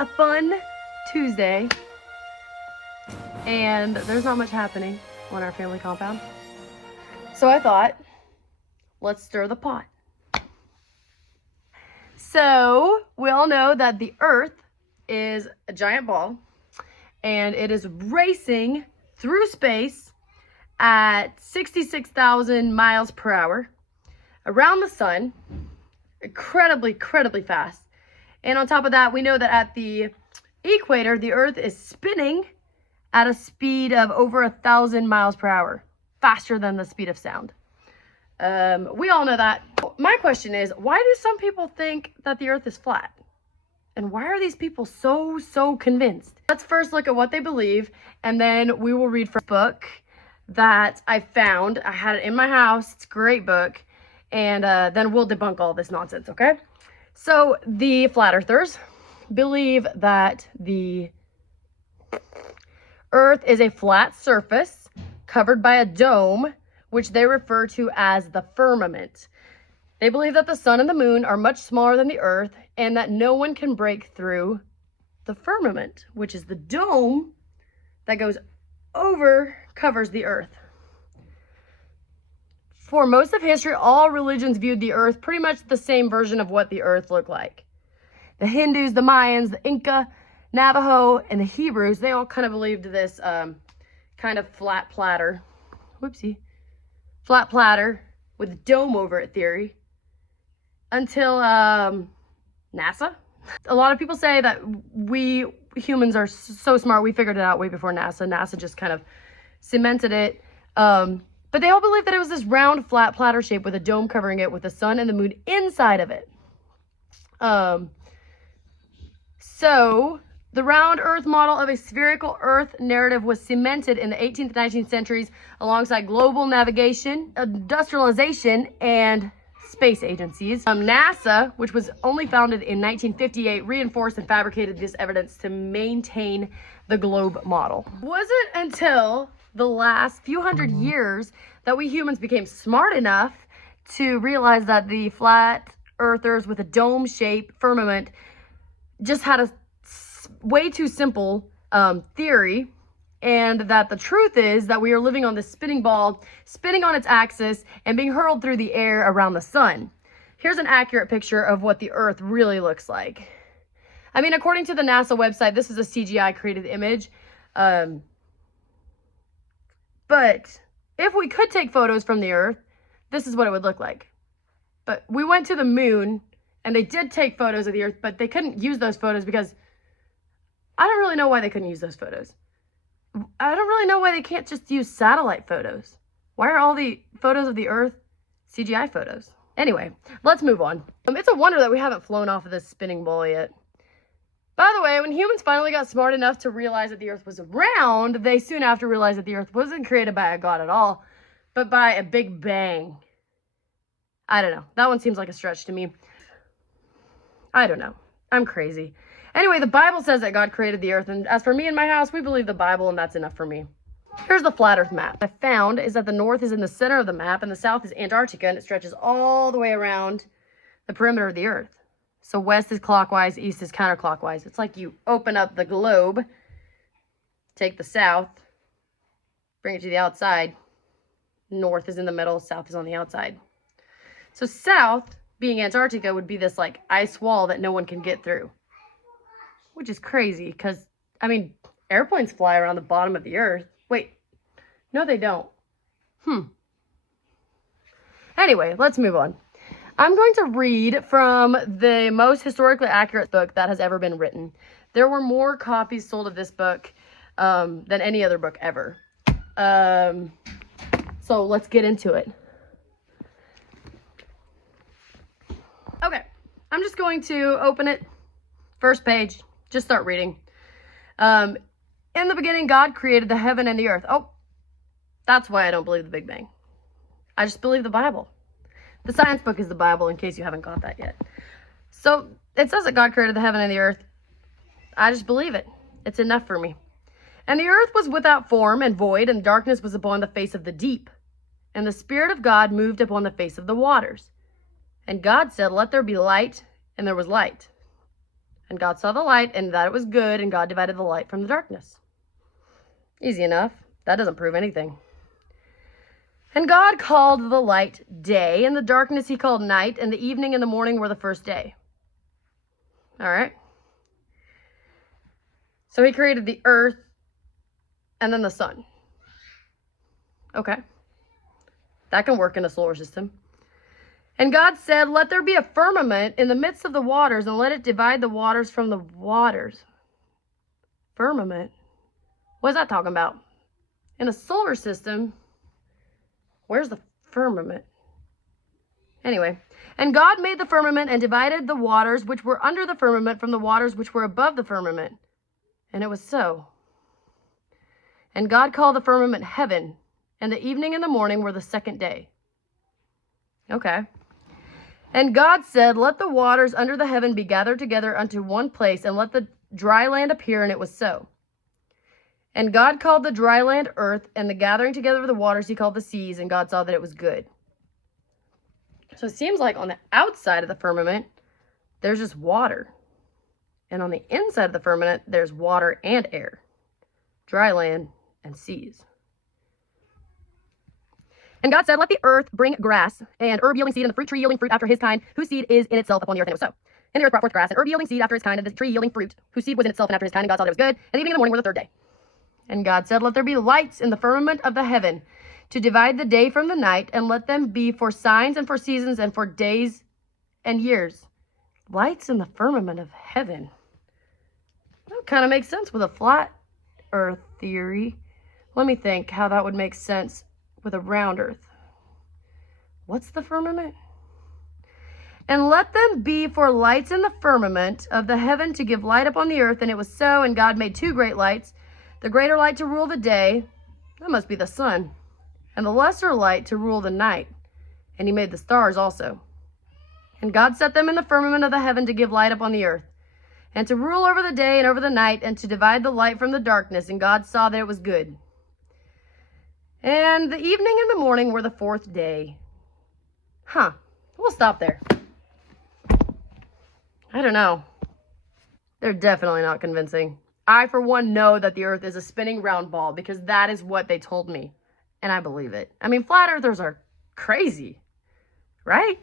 a fun Tuesday, and there's not much happening on our family compound. So I thought, let's stir the pot. So we all know that the Earth is a giant ball, and it is racing through space at 66,000 miles per hour around the sun, incredibly fast. And on top of that, we know that at the equator, the Earth is spinning at a speed of over 1,000 miles per hour, faster than the speed of sound. We all know that. My question is, why do some people think that the Earth is flat? And why are these people so convinced? Let's first look at what they believe, and then we will read from a book that I found. I had it in my house. It's a great book. And then we'll debunk all this nonsense, okay? So the flat earthers believe that the Earth is a flat surface covered by a dome, which they refer to as the firmament. They believe that the sun and the moon are much smaller than the Earth, and that no one can break through the firmament, which is the dome that covers the Earth. For most of history, all religions viewed the Earth pretty much the same version of what the Earth looked like. The Hindus, the Mayans, the Inca, Navajo, and the Hebrews, they all kind of believed this kind of flat platter with a dome over it theory until NASA. A lot of people say that we humans are so smart, we figured it out way before NASA. NASA just kind of cemented it. But they all believe that it was this round, flat platter shape with a dome covering it with the sun and the moon inside of it. So the round Earth model of a spherical Earth narrative was cemented in the 18th and 19th centuries alongside global navigation, industrialization, and space agencies. NASA, which was only founded in 1958, reinforced and fabricated this evidence to maintain the globe model. It wasn't until the last few hundred years that we humans became smart enough to realize that the flat earthers with a dome shape firmament just had a way too simple theory, and that the truth is that we are living on this spinning ball, spinning on its axis and being hurled through the air around the sun. Here's an accurate picture of what the Earth really looks like. I mean, according to the NASA website, this is a CGI created image. But if we could take photos from the Earth, this is what it would look like. But we went to the moon, and they did take photos of the Earth, but they couldn't use those photos because I don't really know why they couldn't use those photos. I don't really know why they can't just use satellite photos. Why are all the photos of the Earth CGI photos? Anyway, let's move on. It's a wonder that we haven't flown off of this spinning ball yet. By the way, when humans finally got smart enough to realize that the Earth was round, they soon after realized that the Earth wasn't created by a god at all, but by a big bang. I don't know. That one seems like a stretch to me. I don't know. I'm crazy. Anyway, the Bible says that God created the Earth, and as for me and my house, we believe the Bible, and that's enough for me. Here's the flat Earth map. What I found is that the north is in the center of the map, and the south is Antarctica, and it stretches all the way around the perimeter of the Earth. So west is clockwise, east is counterclockwise. It's like you open up the globe, take the south, bring it to the outside. North is in the middle, south is on the outside. So south, being Antarctica, would be this like ice wall that no one can get through. Which is crazy because, I mean, airplanes fly around the bottom of the Earth. Wait, no they don't. Anyway, let's move on. I'm going to read from the most historically accurate book that has ever been written. There were more copies sold of this book than any other book ever. So let's get into it. Okay, I'm just going to open it. First page. Just start reading. In the beginning, God created the heaven and the earth. Oh, that's why I don't believe the Big Bang. I just believe the Bible. The science book is the Bible, in case you haven't got that yet. So it says that God created the heaven and the earth. I just believe it. It's enough for me. And the earth was without form and void, and darkness was upon the face of the deep. And the Spirit of God moved upon the face of the waters. And God said, "Let there be light," and there was light. And God saw the light and that it was good, and God divided the light from the darkness. Easy enough. That doesn't prove anything. And God called the light day, and the darkness he called night, and the evening and the morning were the first day. All right. So he created the earth and then the sun. Okay. That can work in a solar system. And God said, let there be a firmament in the midst of the waters, and let it divide the waters from the waters. Firmament? What is that talking about? In a solar system, where's the firmament? Anyway, and God made the firmament and divided the waters which were under the firmament from the waters which were above the firmament. And it was so. And God called the firmament heaven, and the evening and the morning were the second day. Okay. And God said, let the waters under the heaven be gathered together unto one place, and let the dry land appear, and it was so. And God called the dry land earth, and the gathering together of the waters he called the seas, and God saw that it was good. So it seems like on the outside of the firmament, there's just water. And on the inside of the firmament, there's water and air, dry land and seas. And God said, let the earth bring grass, and herb yielding seed, and the fruit tree yielding fruit after his kind, whose seed is in itself upon the earth. And it was so. And the earth brought forth grass, and herb yielding seed after his kind, and the tree yielding fruit, whose seed was in itself and after his kind. And God saw that it was good. And the evening and the morning were the third day. And God said, let there be lights in the firmament of the heaven, to divide the day from the night, and let them be for signs and for seasons and for days and years. Lights in the firmament of heaven. That kind of makes sense with a flat earth theory. Let me think how that would make sense with a round earth. What's the firmament? And let them be for lights in the firmament of the heaven to give light upon the earth. And it was so. And God made two great lights, the greater light to rule the day, that must be the sun, and the lesser light to rule the night. And he made the stars also. And God set them in the firmament of the heaven to give light upon the earth, and to rule over the day and over the night, and to divide the light from the darkness. And God saw that it was good. And the evening and the morning were the fourth day. Huh. We'll stop there. I don't know. They're definitely not convincing. I, for one, know that the earth is a spinning round ball because that is what they told me. And I believe it. I mean, flat earthers are crazy, right?